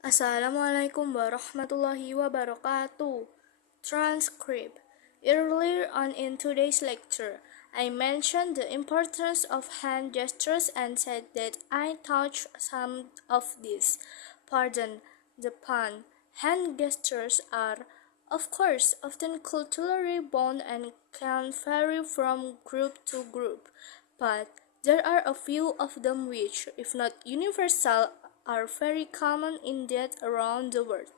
Assalamualaikum warahmatullahi wabarakatuh. Transcript. Earlier on in today's lecture, I mentioned the importance of hand gestures and said that I touched some of these. Pardon the pun. Hand gestures are, of course, often culturally bound and can vary from group to group, but there are a few of them which, if not universal, are very common in that around the world.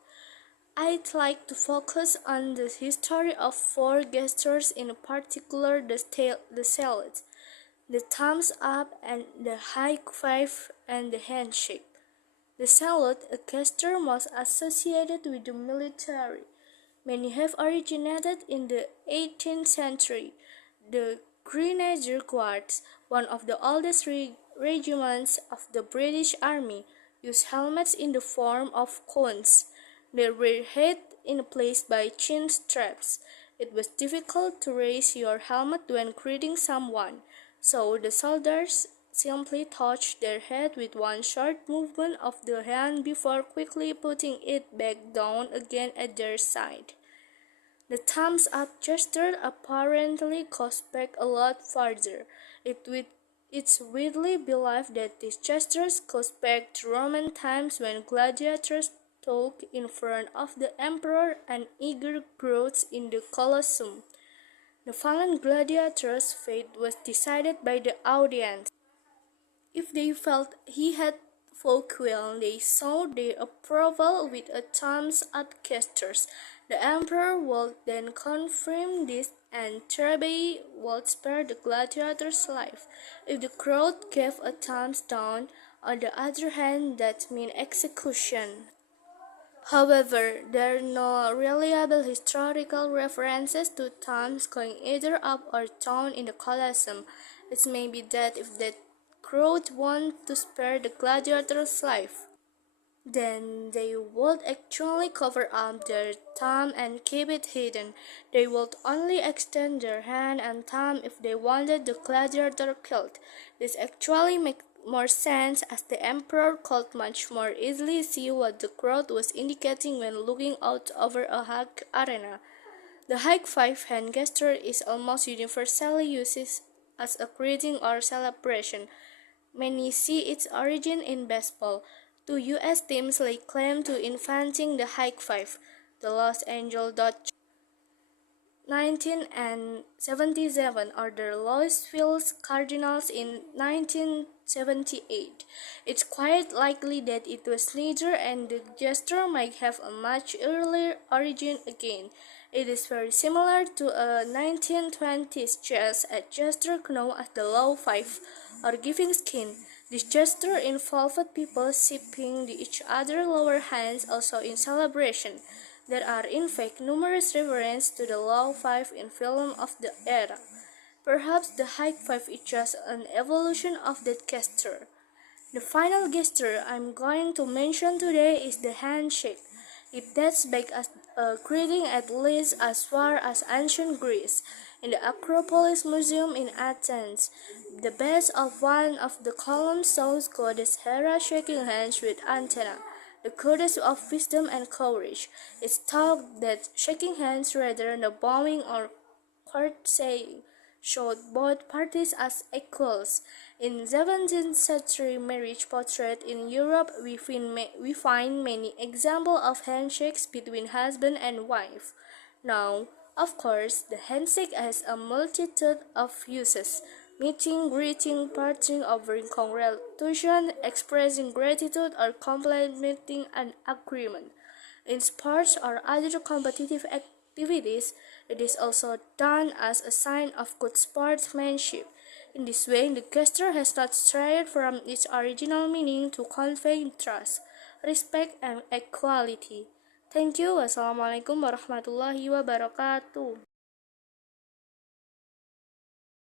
I'd like to focus on the history of four gestures, in particular the salute, the thumbs up, and the high five and the handshake. The salute, a gesture most associated with the military. Many have originated in the 18th century. The Grenadier Guards, one of the oldest regiments of the British Army, used helmets in the form of cones. They were held in place by chin straps. It was difficult to raise your helmet when greeting someone, so the soldiers simply touched their head with one short movement of the hand before quickly putting it back down again at their side. The thumbs up gesture apparently goes back a lot farther. It's widely believed that this gesture goes back to Roman times when gladiators stood in front of the emperor and eager crowds in the Colosseum. The fallen gladiator's fate was decided by the audience. If they felt he had fought well, they showed their approval with a thumbs up gesture. The emperor would then confirm this, and thereby would spare the gladiator's life. If the crowd gave a thumbs down, on the other hand, that meant execution. However, there are no reliable historical references to thumbs going either up or down in the Colosseum. It may be that if the crowd wanted to spare the gladiator's life, then they would actually cover up their thumb and keep it hidden. They would only extend their hand and thumb if they wanted the gladiator killed. This actually makes more sense, as the emperor could much more easily see what the crowd was indicating when looking out over a hug arena. The high five hand gesture is almost universally used as a greeting or celebration. Many see its origin in baseball. Two U.S. teams lay claim to inventing the high five: the Los Angeles Dodgers 1977 or the Louisville Cardinals in 1978. It's quite likely that it was neither, and the gesture might have a much earlier origin again. It is very similar to a 1920s jazz gesture known as the low five or giving skin. This gesture involved people sipping each other's lower hands, also in celebration. There are in fact numerous references to the low five in film of the era. Perhaps the high five is just an evolution of that gesture. The final gesture I'm going to mention today is the handshake. It dates back as a greeting at least as far as ancient Greece. In the Acropolis Museum in Athens, the base of one of the columns shows goddess Hera shaking hands with Athena, the goddess of wisdom and courage. It's thought that shaking hands rather than bowing or courtesying showed both parties as equals. In 17th century marriage portrait in Europe, we find many examples of handshakes between husband and wife. Now, of course, the handshake has a multitude of uses: meeting, greeting, parting, offering congratulations, expressing gratitude, or complimenting an agreement. In sports or other competitive activities, it is also done as a sign of good sportsmanship. In this way, the gesture has not strayed from its original meaning to convey trust, respect, and equality. Thank you. Wassalamualaikum warahmatullahi wabarakatuh.